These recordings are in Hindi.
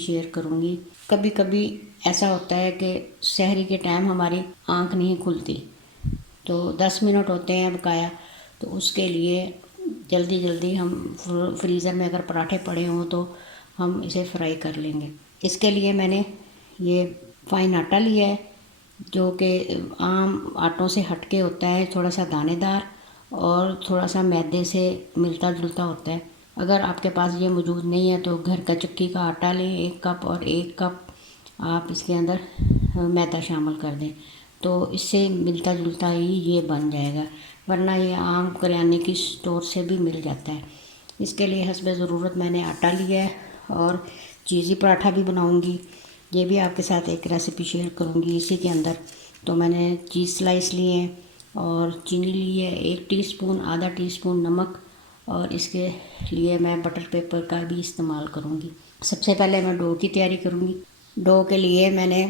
शेयर करूँगी। कभी कभी ऐसा होता है कि सहरी के टाइम हमारी आँख नहीं खुलती, तो 10 मिनट होते हैं बकाया, तो उसके लिए जल्दी जल्दी हम फ्रीज़र में अगर पराठे पड़े हों तो हम इसे फ्राई कर लेंगे। इसके लिए मैंने ये फाइन आटा लिया है, जो कि आम आटों से हटके होता है, थोड़ा सा दानेदार और थोड़ा सा मैदे से मिलता जुलता होता है। अगर आपके पास ये मौजूद नहीं है तो घर का चक्की का आटा लें 1 कप, और 1 कप आप इसके अंदर मैदा शामिल कर दें, तो इससे मिलता जुलता ही ये बन जाएगा, वरना ये आम करियाने की स्टोर से भी मिल जाता है। इसके लिए हस्बे ज़रूरत मैंने आटा लिया है और चीज़ी पराठा भी बनाऊंगी। ये भी आपके साथ एक रेसिपी शेयर करूंगी इसी के अंदर। तो मैंने चीज़ स्लाइस लिए हैं और चीनी ली है 1 टीस्पून, आधा टीस्पून नमक, और इसके लिए मैं बटर पेपर का भी इस्तेमाल करूंगी। सबसे पहले मैं डो की तैयारी करूंगी। डो के लिए मैंने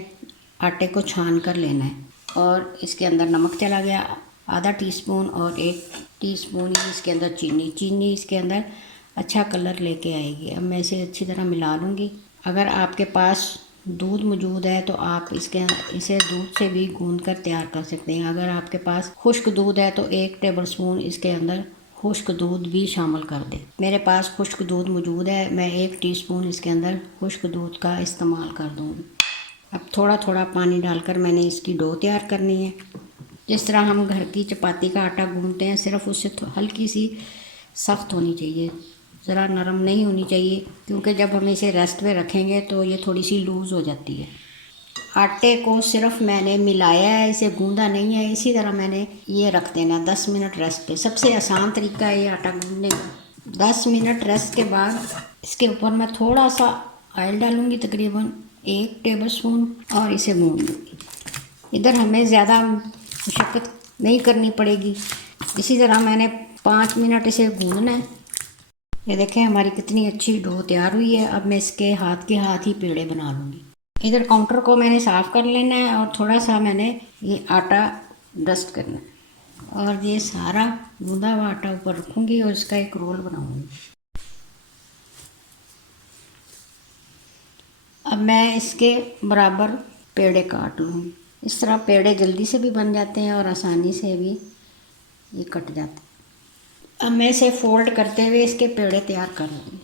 आटे को छान कर लेना है, और इसके अंदर नमक चला गया आधा टीस्पून, और 1 टीस्पून ही इसके अंदर चीनी इसके अंदर अच्छा कलर लेके आएगी। अब मैं इसे अच्छी तरह मिला लूँगी। अगर आपके पास दूध मौजूद है तो आप इसे दूध से भी गूंद कर तैयार कर सकते हैं। अगर आपके पास खुश्क दूध है तो 1 टेबलस्पून इसके अंदर खुश्क दूध भी शामिल कर दें। मेरे पास खुश्क दूध मौजूद है, मैं 1 टीस्पून इसके अंदर खुश्क दूध का इस्तेमाल कर दूँगी। अब थोड़ा थोड़ा पानी डालकर मैंने इसकी डो तैयार करनी है। जिस तरह हम घर की चपाती का आटा गूंथते हैं, सिर्फ उससे हल्की सी सख्त होनी चाहिए, ज़रा नरम नहीं होनी चाहिए, क्योंकि जब हम इसे रेस्ट पे रखेंगे तो ये थोड़ी सी लूज़ हो जाती है। आटे को सिर्फ मैंने मिलाया है, इसे गूंदा नहीं है। इसी तरह मैंने ये रख देना 10 मिनट रेस्ट पे। सबसे आसान तरीका है ये आटा गूंदने का। 10 मिनट रेस्ट के बाद इसके ऊपर मैं थोड़ा सा ऑयल डालूँगी, तकरीबन 1 टेबलस्पून, और इसे गूंद दूँगी। इधर हमें ज़्यादा मशक्क़त नहीं करनी पड़ेगी। इसी तरह मैंने 5 मिनट इसे गूंदना है। ये देखें हमारी कितनी अच्छी डो तैयार हुई है। अब मैं इसके हाथ के हाथ ही पेड़े बना लूँगी। इधर काउंटर को मैंने साफ़ कर लेना है, और थोड़ा सा मैंने ये आटा डस्ट करना है, और ये सारा गूंदा हुआ आटा ऊपर रखूँगी और इसका एक रोल बनाऊँगी। अब मैं इसके बराबर पेड़े काट लूँगी। इस तरह पेड़े जल्दी से भी बन जाते हैं और आसानी से भी ये कट जाते हैं। अब मैं इसे फोल्ड करते हुए इसके पेड़े तैयार कर लूँगी।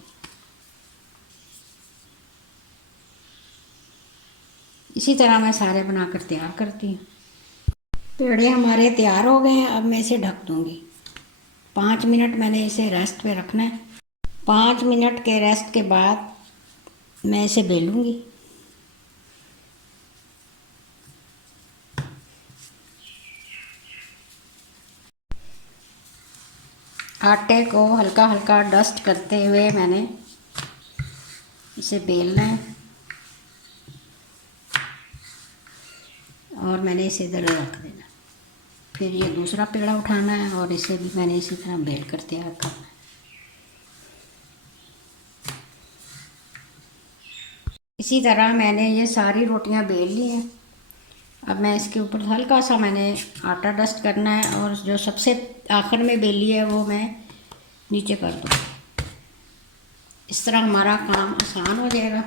इसी तरह मैं सारे बनाकर तैयार करती हूँ। पेड़े हमारे तैयार हो गए हैं। अब मैं इसे ढक दूँगी। 5 मिनट मैंने इसे रेस्ट पे रखना है। 5 मिनट के रेस्ट के बाद मैं इसे बेलूँगी। आटे को हल्का हल्का डस्ट करते हुए मैंने इसे बेलना है, और मैंने इसे इधर रख देना। फिर ये दूसरा पेड़ा उठाना है और इसे भी मैंने इसी तरह बेल कर तैयार करना है। इसी तरह मैंने ये सारी रोटियां बेल ली हैं। अब मैं इसके ऊपर हल्का सा मैंने आटा डस्ट करना है, और जो सबसे आखिर में बेली है वो मैं नीचे कर दूँ। इस तरह हमारा काम आसान हो जाएगा।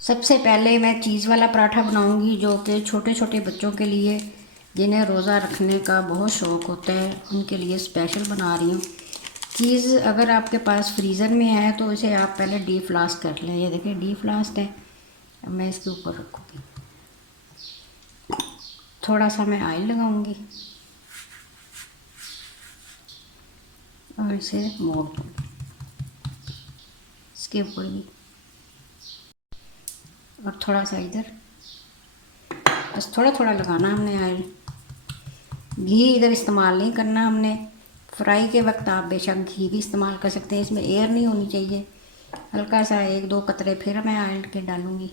सबसे पहले मैं चीज़ वाला पराठा बनाऊंगी, जो कि छोटे छोटे बच्चों के लिए, जिन्हें रोज़ा रखने का बहुत शौक़ होता है, उनके लिए स्पेशल बना रही हूँ। चीज़ अगर आपके पास फ्रीज़र में है तो इसे आप पहले डीफ्लास्ट कर लें। ये देखिए डीफ्लास्ट है। अब मैं इसके ऊपर रखूँगी, थोड़ा सा मैं ऑयल लगाऊंगी और इसे मोड़ दूँगी इसके ऊपर भी, और थोड़ा सा इधर, बस थोड़ा थोड़ा लगाना हमने ऑयल। घी इधर इस्तेमाल नहीं करना हमने। फ्राई के वक्त आप बेशक घी भी इस्तेमाल कर सकते हैं, इसमें एयर नहीं होनी चाहिए। हल्का सा 1-2 कतरे फिर मैं ऑयल के डालूँगी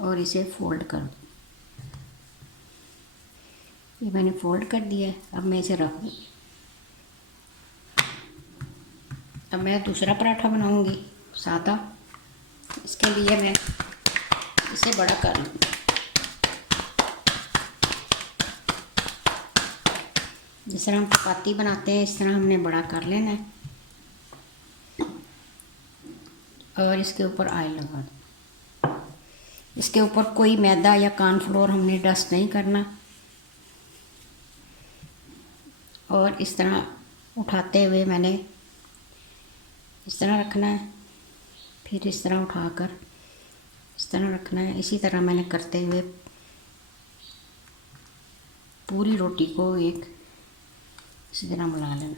और इसे फोल्ड कर दूँ। ये मैंने फोल्ड कर दिया है। अब मैं इसे रख दूँगी। अब मैं दूसरा पराठा बनाऊँगी सादा। इसके लिए मैं इसे बड़ा कर लूँगी। जिस तरह हम चपाती बनाते हैं इस तरह हमने बड़ा कर लेना है और इसके ऊपर ऑयल लगा दें। इसके ऊपर कोई मैदा या कॉर्नफ्लोर हमने डस्ट नहीं करना और इस तरह उठाते हुए मैंने इस तरह रखना है, फिर इस तरह उठाकर इस तरह रखना है। इसी तरह मैंने करते हुए पूरी रोटी को एक इसी तरह मिला लेना।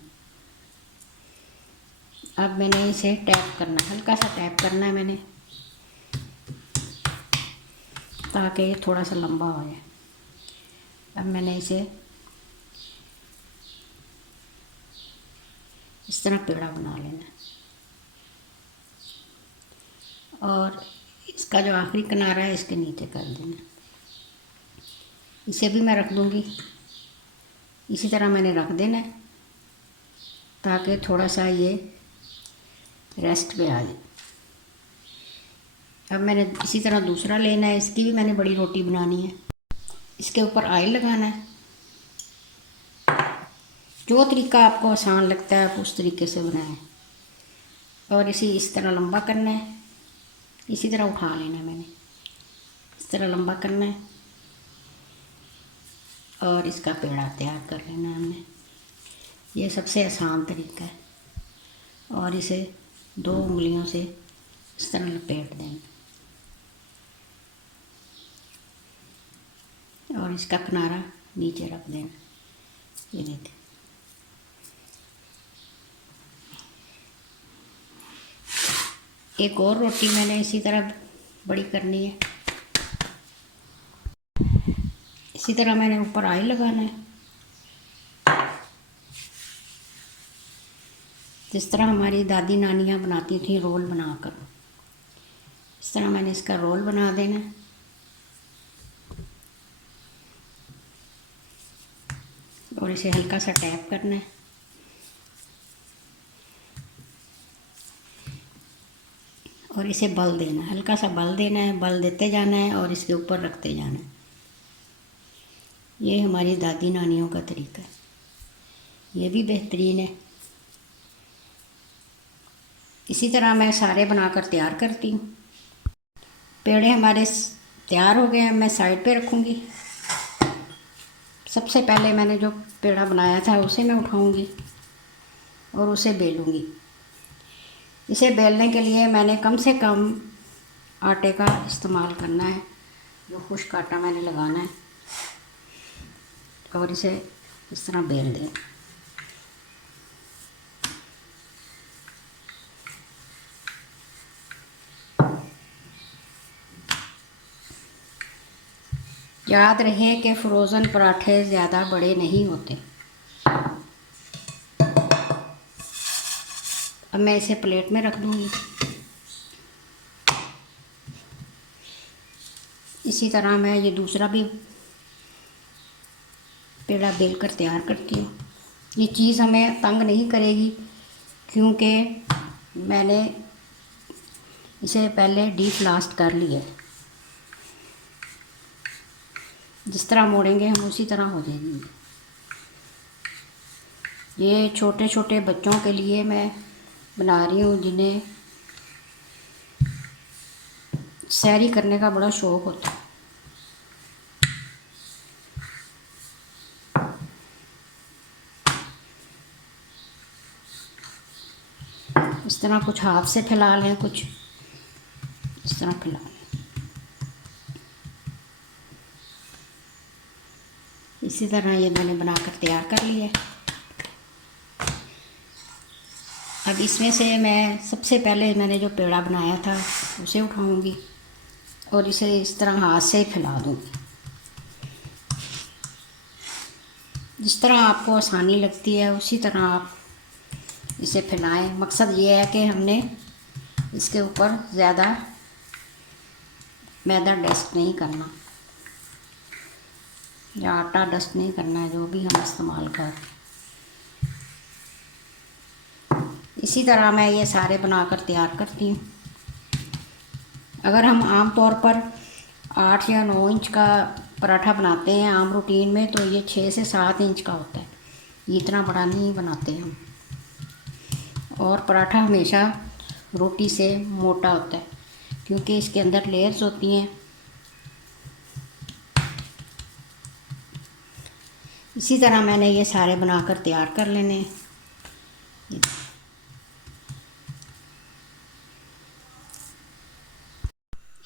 अब मैंने इसे टैप करना है, हल्का सा टैप करना है मैंने, ताकि ये थोड़ा सा लंबा हो जाए। अब मैंने इसे इस तरह पेड़ा बना लेना और इसका जो आखिरी किनारा है इसके नीचे कर देना। इसे भी मैं रख दूँगी, इसी तरह मैंने रख देना है ताकि थोड़ा सा ये रेस्ट पे आ जाए। अब मैंने इसी तरह दूसरा लेना है, इसकी भी मैंने बड़ी रोटी बनानी है। इसके ऊपर ऑयल लगाना है। जो तरीका आपको आसान लगता है आप उस तरीके से बनाएं और इसी इस तरह लंबा करना है, इसी तरह उठा लेना है मैंने, इस तरह लंबा करना है और इसका पेड़ा तैयार कर लेना है हमने। ये सबसे आसान तरीका है और इसे 2 उंगलियों से इस तरह लपेट देना और इसका किनारा नीचे रख देना। ये देखिए, एक और रोटी मैंने इसी तरह बड़ी करनी है। इसी तरह मैंने ऊपर ऑयल लगाना है, जिस तरह हमारी दादी नानियाँ बनाती थी रोल बनाकर, इस तरह मैंने इसका रोल बना देना है और इसे हल्का सा टैप करना है और इसे बल देना है, हल्का सा बल देना है, बल देते जाना है और इसके ऊपर रखते जाना है। ये हमारी दादी नानियों का तरीका है, ये भी बेहतरीन है। इसी तरह मैं सारे बनाकर तैयार करती हूँ। पेड़े हमारे तैयार हो गए हैं, मैं साइड पे रखूँगी। सबसे पहले मैंने जो पेड़ा बनाया था उसे मैं उठाऊँगी और उसे बेलूँगी। इसे बेलने के लिए मैंने कम से कम आटे का इस्तेमाल करना है, जो खुश्क आटा मैंने लगाना है और इसे इस तरह बेल दें। याद रहे कि फ्रोज़न पराठे ज़्यादा बड़े नहीं होते। अब मैं इसे प्लेट में रख दूँगी। इसी तरह मैं ये दूसरा भी पेड़ा बेल कर तैयार करती हूँ। ये चीज़ हमें तंग नहीं करेगी क्योंकि मैंने इसे पहले डीफ्लास्ट कर लिया है। जिस तरह मोड़ेंगे हम उसी तरह हो जाएगी। ये छोटे छोटे बच्चों के लिए मैं बना रही हूँ जिन्हें सैरी करने का बड़ा शौक़ होता है। इस तरह कुछ हाथ से फैला लें, कुछ इस तरह फैला लें। इसी तरह ये मैंने बनाकर तैयार कर लिया है। अब इसमें से मैं सबसे पहले मैंने जो पेड़ा बनाया था उसे उठाऊंगी और इसे इस तरह हाथ से फैला दूंगी। जिस तरह आपको आसानी लगती है उसी तरह आप इसे फैलाएं। मकसद ये है कि हमने इसके ऊपर ज़्यादा मैदा डस्ट नहीं करना या आटा डस्ट नहीं करना है, जो भी हम इस्तेमाल कर। इसी तरह मैं ये सारे बनाकर तैयार करती हूँ। अगर हम आम तौर पर 8 या 9 इंच का पराठा बनाते हैं आम रूटीन में, तो ये 6 से 7 इंच का होता है। इतना बड़ा नहीं बनाते हम। और पराठा हमेशा रोटी से मोटा होता है क्योंकि इसके अंदर लेयर्स होती हैं। इसी तरह मैंने ये सारे बनाकर तैयार कर लेने हैं।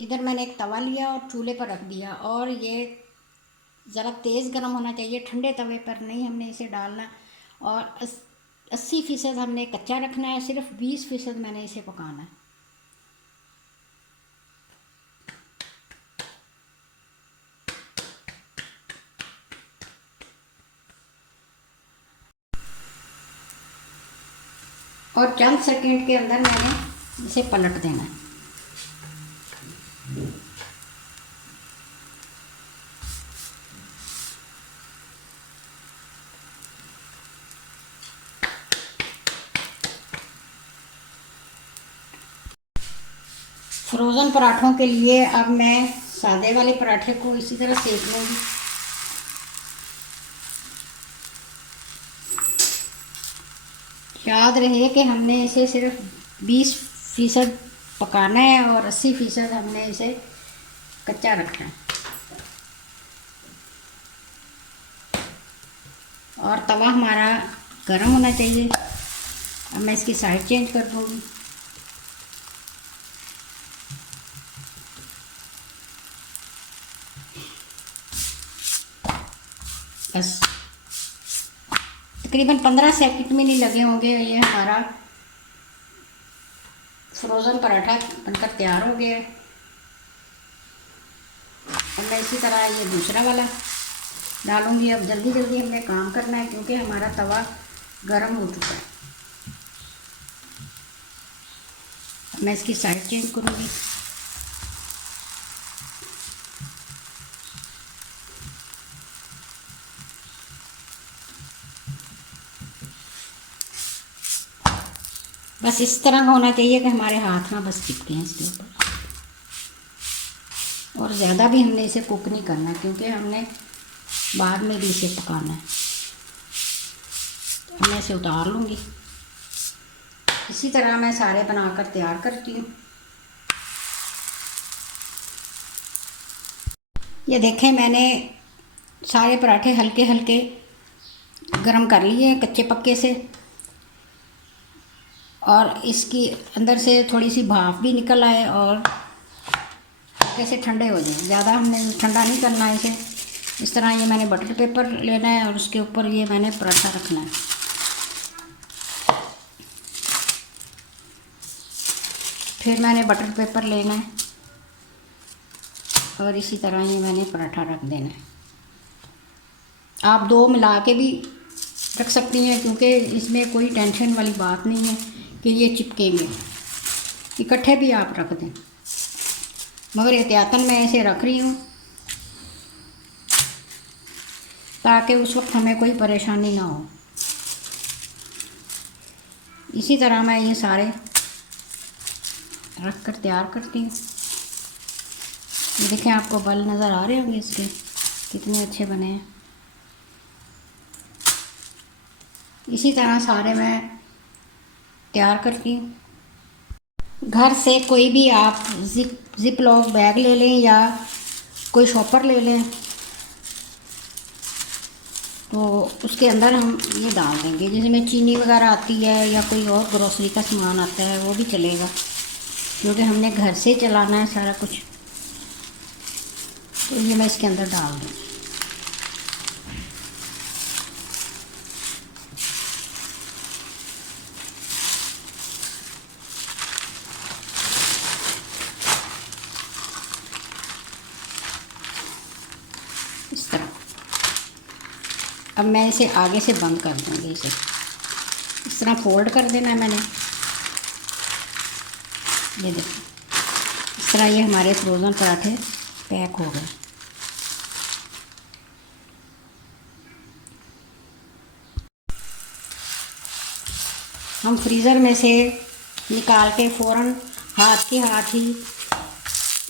इधर मैंने एक तवा लिया और चूल्हे पर रख दिया, और ये ज़रा तेज़ गर्म होना चाहिए, ठंडे तवे पर नहीं हमने इसे डालना। और 80% हमने कच्चा रखना है, सिर्फ 20% मैंने इसे पकाना है। और चंद सेकंड के अंदर मैंने इसे पलट देना है। फ्रोज़न पराठों के लिए अब मैं सादे वाले पराठे को इसी तरह सेक लूँगी। याद रहे कि हमने इसे सिर्फ 20% पकाना है और 80% हमने इसे कच्चा रखना है। और तवा हमारा गर्म होना चाहिए। अब मैं इसकी साइड चेंज कर दूँगी। बस तकरीबन 15 सेकंड में नहीं लगे होंगे, ये हमारा फ्रोज़न पराठा बनकर तैयार हो गया है। और मैं इसी तरह ये दूसरा वाला डालूंगी। अब जल्दी जल्दी हमें काम करना है क्योंकि हमारा तवा गर्म हो चुका है। अब मैं इसकी साइड चेंज करूँगी। बस इस तरह का होना चाहिए कि हमारे हाथ में बस चिपके हैं इसके ऊपर। और ज़्यादा भी हमने इसे कुक नहीं करना क्योंकि हमने बाद में भी इसे पकाना है। अब मैं इसे उतार लूँगी। इसी तरह मैं सारे बनाकर तैयार करती हूँ। ये देखें, मैंने सारे पराठे हल्के हल्के गरम कर लिए हैं कच्चे पक्के से, और इसकी अंदर से थोड़ी सी भाप भी निकल आए और कैसे ठंडे हो जाए। ज़्यादा हमने ठंडा नहीं करना है इसे। इस तरह ये मैंने बटर पेपर लेना है और उसके ऊपर ये मैंने पराठा रखना है। फिर मैंने बटर पेपर लेना है और इसी तरह ये मैंने पराठा रख देना है। आप दो मिला के भी रख सकती हैं क्योंकि इसमें कोई टेंशन वाली बात नहीं है कि ये चिपकेंगे। इकट्ठे भी आप रख दें, मगर एहतियातन मैं इसे रख रही हूँ ताकि उस वक्त हमें कोई परेशानी ना हो। इसी तरह मैं ये सारे रख कर तैयार करती हूँ। ये देखें, आपको बल नज़र आ रहे होंगे इसके कितने अच्छे बने हैं। इसी तरह सारे मैं तैयार करती हूँ। घर से कोई भी आप जिप लॉक बैग ले लें या कोई शॉपर ले लें, तो उसके अंदर हम ये डाल देंगे। जिसमें चीनी वगैरह आती है या कोई और ग्रोसरी का सामान आता है वो भी चलेगा क्योंकि हमने घर से चलाना है सारा कुछ। तो ये मैं इसके अंदर डाल दूँ। इस तरह अब मैं इसे आगे से बंद कर दूँगी। इसे इस तरह फोल्ड कर देना है मैंने। ये देखो, इस तरह ये हमारे फ्रोज़न पराठे पैक हो गए। हम फ्रीज़र में से निकाल के फ़ौरन हाथ के हाथ ही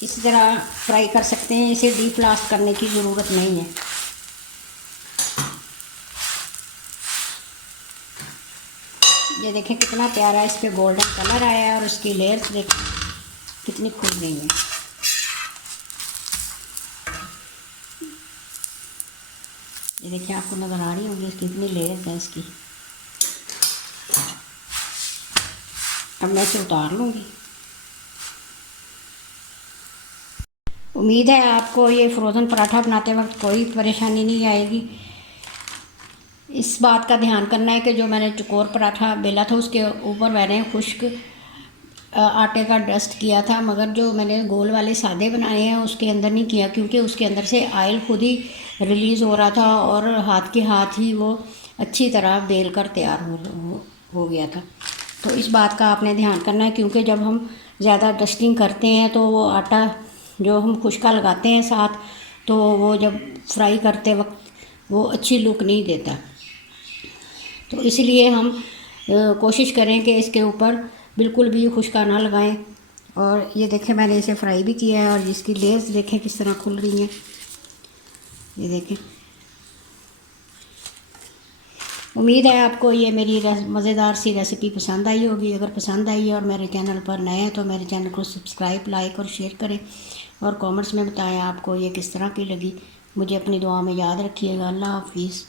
इसी तरह फ्राई कर सकते हैं। इसे डीफ्लास्ट करने की ज़रूरत नहीं है। ये देखें कितना प्यारा इस पे गोल्डन कलर आया है और उसकी लेयर्स देखें कितनी खुल गई हैं। ये देखिए आपको नज़र आ रही होंगी कितनी लेयर्स हैं इसकी। अब मैं इसे उतार लूँगी। उम्मीद है आपको ये फ्रोज़न पराठा बनाते वक्त कोई परेशानी नहीं आएगी। इस बात का ध्यान करना है कि जो मैंने चकोर पराठा बेला था उसके ऊपर मैंने खुश्क आटे का डस्ट किया था, मगर जो मैंने गोल वाले सादे बनाए हैं उसके अंदर नहीं किया, क्योंकि उसके अंदर से आयल खुद ही रिलीज़ हो रहा था और हाथ ही वो अच्छी तरह बेल कर तैयार हो गया था। तो इस बात का आपने ध्यान करना है, क्योंकि जब हम ज़्यादा डस्टिंग करते हैं तो वो आटा जो हम खुश्का लगाते हैं साथ, तो वो जब फ्राई करते वक्त वो अच्छी लुक नहीं देता। तो इसलिए हम कोशिश करें कि इसके ऊपर बिल्कुल भी खुश्का ना लगाएं। और ये देखें मैंने इसे फ्राई भी किया है और इसकी लेयर्स देखें किस तरह खुल रही हैं। ये देखें। उम्मीद है आपको ये मेरी मज़ेदार सी रेसिपी पसंद आई होगी। अगर पसंद आई है और मेरे चैनल पर नए हैं तो मेरे चैनल को सब्सक्राइब, लाइक और शेयर करें और कमेंट्स में बताएं आपको ये किस तरह की लगी। मुझे अपनी दुआ में याद रखिएगा। अल्लाह हाफिज़।